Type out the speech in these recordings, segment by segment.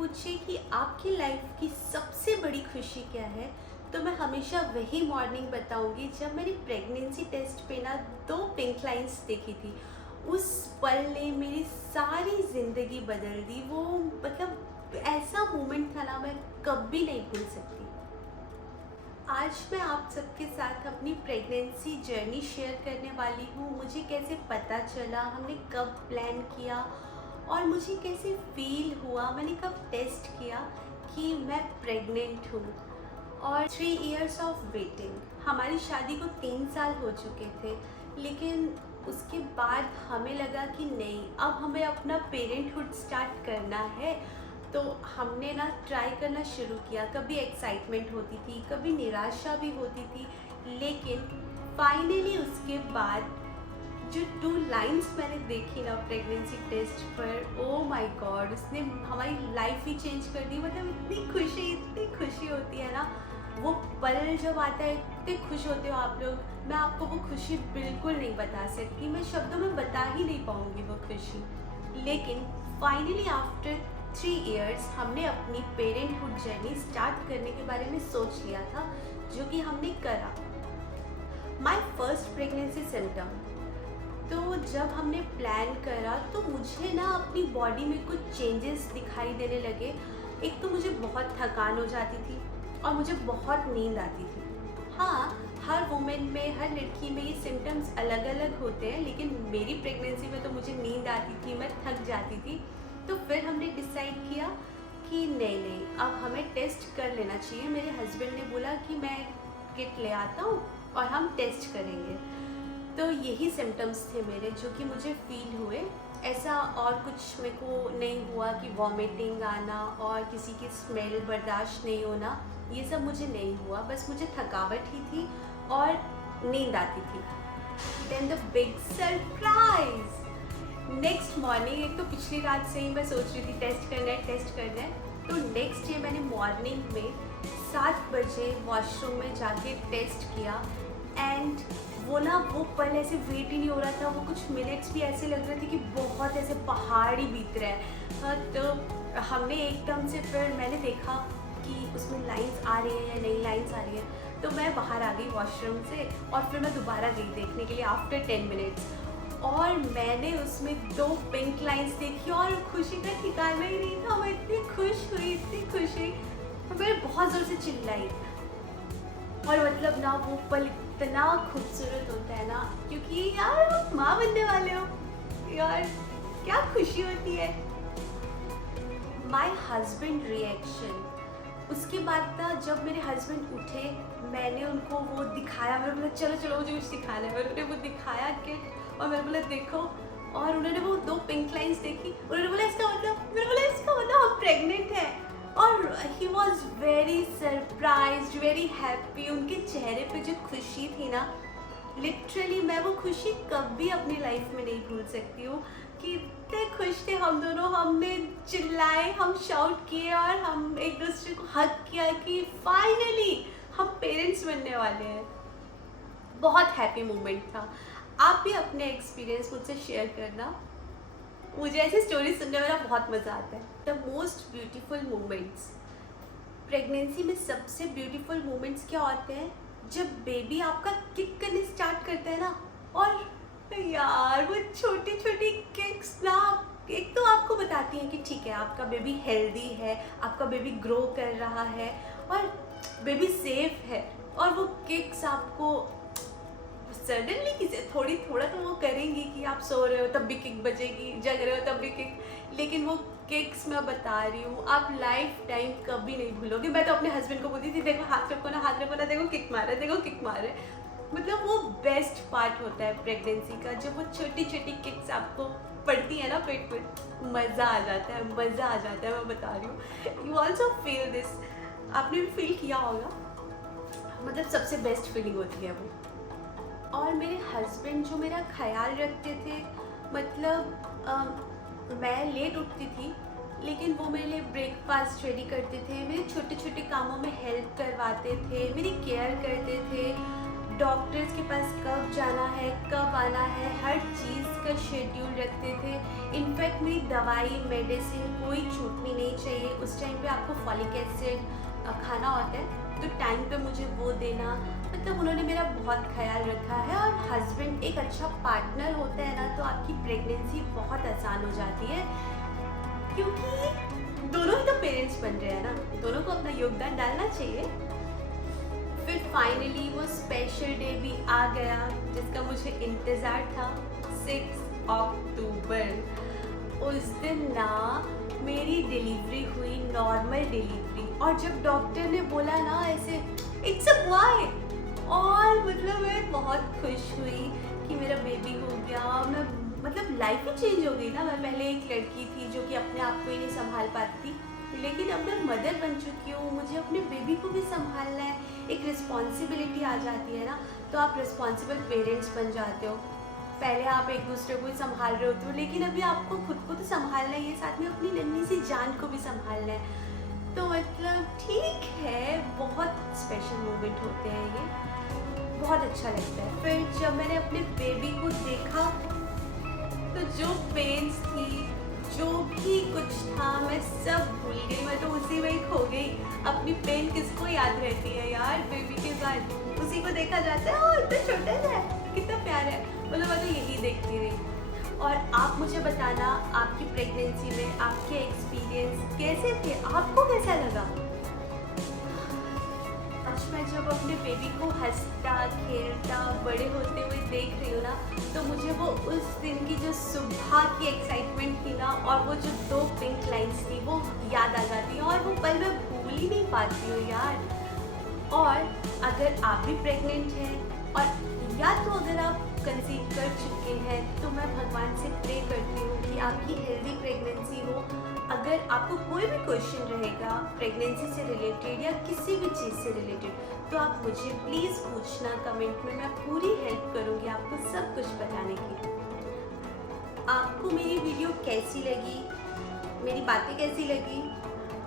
पूछे कि आपकी लाइफ की सबसे बड़ी खुशी क्या है, तो मैं हमेशा वही मॉर्निंग बताऊंगी जब मैंने प्रेगनेंसी टेस्ट पे ना 2 पिंक लाइंस देखी थी। उस पल ने मेरी सारी ज़िंदगी बदल दी। वो मतलब ऐसा मोमेंट था ना, मैं कभी नहीं भूल सकती। आज मैं आप सबके साथ अपनी प्रेगनेंसी जर्नी शेयर करने वाली हूँ। मुझे कैसे पता चला, हमने कब प्लान किया और मुझे कैसे फील हुआ, मैंने कब टेस्ट किया कि मैं प्रेग्नेंट हूँ। और 3 इयर्स ऑफ वेटिंग, हमारी शादी को 3 साल हो चुके थे, लेकिन उसके बाद हमें लगा कि नहीं, अब हमें अपना पेरेंटहुड स्टार्ट करना है। तो हमने ना ट्राई करना शुरू किया। कभी एक्साइटमेंट होती थी, कभी निराशा भी होती थी, लेकिन फाइनली उसके बाद जो 2 लाइंस मैंने देखी ना प्रेगनेंसी टेस्ट पर, ओ माय गॉड, उसने हमारी लाइफ ही चेंज कर दी। मतलब इतनी खुशी होती है ना, वो पल जब आता है इतने खुश होते हो आप लोग। मैं आपको वो खुशी बिल्कुल नहीं बता सकती, मैं शब्दों में बता ही नहीं पाऊँगी वो खुशी। लेकिन फाइनली आफ्टर 3 इयर्स हमने अपनी पेरेंटहुड जर्नी स्टार्ट करने के बारे में सोच लिया था, जो कि हमने करा। माई फर्स्ट प्रेगनेंसी सिम्टम, तो जब हमने प्लान करा तो मुझे ना अपनी बॉडी में कुछ चेंजेस दिखाई देने लगे। एक तो मुझे बहुत थकान हो जाती थी और मुझे बहुत नींद आती थी। हाँ, हर वुमेन में, हर लड़की में ये सिम्टम्स अलग अलग होते हैं, लेकिन मेरी प्रेगनेंसी में तो मुझे नींद आती थी, मैं थक जाती थी। तो फिर हमने डिसाइड किया कि नहीं, अब हमें टेस्ट कर लेना चाहिए। मेरे हस्बैंड ने बोला कि मैं किट ले आता हूँ और हम टेस्ट करेंगे। तो यही सिम्टम्स थे मेरे जो कि मुझे फील हुए। ऐसा और कुछ मेरे को नहीं हुआ कि वॉमिटिंग आना और किसी की स्मेल बर्दाश्त नहीं होना, ये सब मुझे नहीं हुआ। बस मुझे थकावट ही थी और नींद आती थी। Then the big surprise, next morning, एक तो पिछली रात से ही मैं सोच रही थी टेस्ट करना है। तो नेक्स्ट डे मैंने मॉर्निंग में 7 बजे वॉशरूम में जाके टेस्ट किया। एंड वो पल ऐसे वेट ही नहीं हो रहा था। वो कुछ मिनट्स भी ऐसे लग रहे थे कि बहुत ऐसे पहाड़ ही बीत रहा है। तो हमने एकदम से, फिर मैंने देखा कि उसमें लाइंस आ रही है या नहीं लाइंस आ रही है। तो मैं बाहर आ गई वॉशरूम से और फिर मैं दोबारा गई देखने के लिए आफ्टर 10 मिनट्स, और मैंने उसमें 2 पिंक लाइंस देखी और खुशी का ठिकाना ही नहीं था। मैं इतनी खुश हुई, मैं बहुत ज़ोर से चिल्लाई। और मतलब ना वो पल इतना खूबसूरत होता है ना, क्योंकि यार आप माँ बनने वाले हो यार, क्या खुशी होती है। माई हस्बैंड रिएक्शन, उसके बाद ना जब मेरे हस्बैंड उठे, मैंने उनको वो दिखाया। मैंने बोला चलो मुझे कुछ दिखाना है। उन्होंने वो दिखाया किट और मैंने बोला देखो, और उन्होंने वो 2 पिंक लाइंस देखी। उन्होंने बोला इसका मतलब, मैंने बोला इसका मतलब हम प्रेग्नेंट हैं। और he was very surprised, very happy. उनके चेहरे पे जो खुशी थी ना, लिटरली मैं वो खुशी कभी अपनी लाइफ में नहीं भूल सकती हूँ। कि इतने खुश थे हम दोनों, हमने चिल्लाए, हम शाउट किए और हम एक दूसरे को हग किया कि फाइनली हम पेरेंट्स बनने वाले हैं। बहुत हैप्पी मोमेंट था। आप भी अपने एक्सपीरियंस मुझसे शेयर करना, मुझे ऐसी स्टोरी सुनने में ना बहुत मज़ा आता है। The most beautiful moments, pregnancy में सबसे ब्यूटीफुल मोमेंट्स क्या होते हैं, जब बेबी आपका किक करने स्टार्ट करता है ना। और यार वो छोटी छोटी किक्स ना, एक तो आपको बताती हैं कि ठीक है आपका बेबी हेल्दी है, आपका बेबी ग्रो कर रहा है और बेबी सेफ है। और वो किक्स आपको सडनली किसी थोड़ा तो वो करेंगी कि आप सो रहे हो तब भी किक बजेगी, जग रहे हो तब भी किक। लेकिन वो किक्स मैं बता रही हूँ, आप लाइफ टाइम कभी नहीं भूलोगे। मैं तो अपने हस्बैंड को बोलती थी देखो हाथ रखो ना, देखो किक मार रहा है। मतलब वो बेस्ट पार्ट होता है प्रेगनेंसी का, जब वो छोटी छोटी किक्स आपको पड़ती है ना पेट पे, मज़ा आ जाता है। मैं बता रही हूँ। यू ऑल्सो फील दिस, आपने भी फील किया होगा। मतलब सबसे बेस्ट फीलिंग होती है वो। और मेरे हस्बैंड जो मेरा ख्याल रखते थे, मतलब मैं लेट उठती थी, लेकिन वो मेरे लिए ब्रेकफास्ट रेडी करते थे, मेरे छोटे छोटे कामों में हेल्प करवाते थे, मेरी केयर करते थे। डॉक्टर्स के पास कब जाना है, कब आना है, हर चीज़ का शेड्यूल रखते थे। इनफैक्ट मेरी दवाई मेडिसिन कोई छूटनी नहीं चाहिए, उस टाइम पे आपको फॉलिक एसिड खाना होता है, तो टाइम पे मुझे वो देना, मतलब उन्होंने मेरा बहुत ख्याल रखा है। और हस्बैंड एक अच्छा पार्टनर होता है ना, तो आपकी प्रेगनेंसी बहुत आसान हो जाती है, क्योंकि दोनों ही तो पेरेंट्स बन रहे हैं ना, दोनों को अपना योगदान डालना चाहिए। फिर फाइनली वो स्पेशल डे भी आ गया जिसका मुझे इंतज़ार था, 6 अक्टूबर। उस दिन ना मेरी डिलीवरी हुई, नॉर्मल डिलीवरी, और जब डॉक्टर ने बोला ना ऐसे इट्स अ बॉय, और मतलब मैं बहुत खुश हुई कि मेरा बेबी हो गया। मैं मतलब लाइफ ही चेंज हो गई ना। मैं पहले एक लड़की थी जो कि अपने आप को ही नहीं संभाल पाती थी, लेकिन अब मैं मदर बन चुकी हूँ, मुझे अपने बेबी को भी संभालना है, एक रिस्पॉन्सिबिलिटी आ जाती है ना, तो आप रिस्पॉन्सिबल पेरेंट्स बन जाते हो। पहले आप एक दूसरे को ही संभाल रहे होते हो, लेकिन अभी आपको खुद को तो संभालना ही है, साथ में अपनी नन्ही सी जान को भी संभालना है। तो मतलब ठीक है, बहुत स्पेशल मोमेंट होते हैं ये, बहुत अच्छा लगता है। फिर जब मैंने अपने बेबी को देखा तो जो पेन्स थी, जो भी कुछ था, मैं सब भूल गई। मैं तो उसी में ही खो गई। अपनी पेन किसको याद रहती है यार, बेबी के बाद उसी को देखा जाता है, इतना छोटा है, कितना प्यारा है, मतलब मैं तो यही देखती रही। और आप मुझे बताना, आपकी प्रेगनेंसी में आपके एक्सपीरियंस कैसे थे, आपको कैसा लगा? आज मैं जब अपने बेबी को हंसता खेलता बड़े होते हुए देख रही हूँ ना, तो मुझे वो उस दिन की जो सुबह की एक्साइटमेंट थी ना, और वो जो 2 पिंक लाइंस थी, वो याद आ जाती हैं, और वो पल मैं भूल ही नहीं पाती हूँ यार। और अगर आप भी प्रेग्नेंट हैं, और या तो अगर आप कंसीव कर चुके हैं, तो मैं भगवान से प्रे करती हूँ कि आपकी हेल्दी प्रेगनेंसी हो। अगर आपको कोई भी क्वेश्चन रहेगा प्रेगनेंसी से रिलेटेड या किसी भी चीज़ से रिलेटेड, तो आप मुझे प्लीज़ पूछना कमेंट में, मैं पूरी हेल्प करूँगी आपको सब कुछ बताने की। आपको मेरी वीडियो कैसी लगी, मेरी बातें कैसी लगी?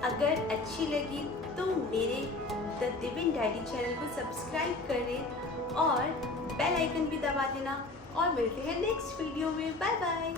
अगर अच्छी लगी तो मेरे द दिविन डैडी चैनल को सब्सक्राइब करें और बेल आइकन भी दबा देना, और मिलते हैं नेक्स्ट वीडियो में। Bye bye.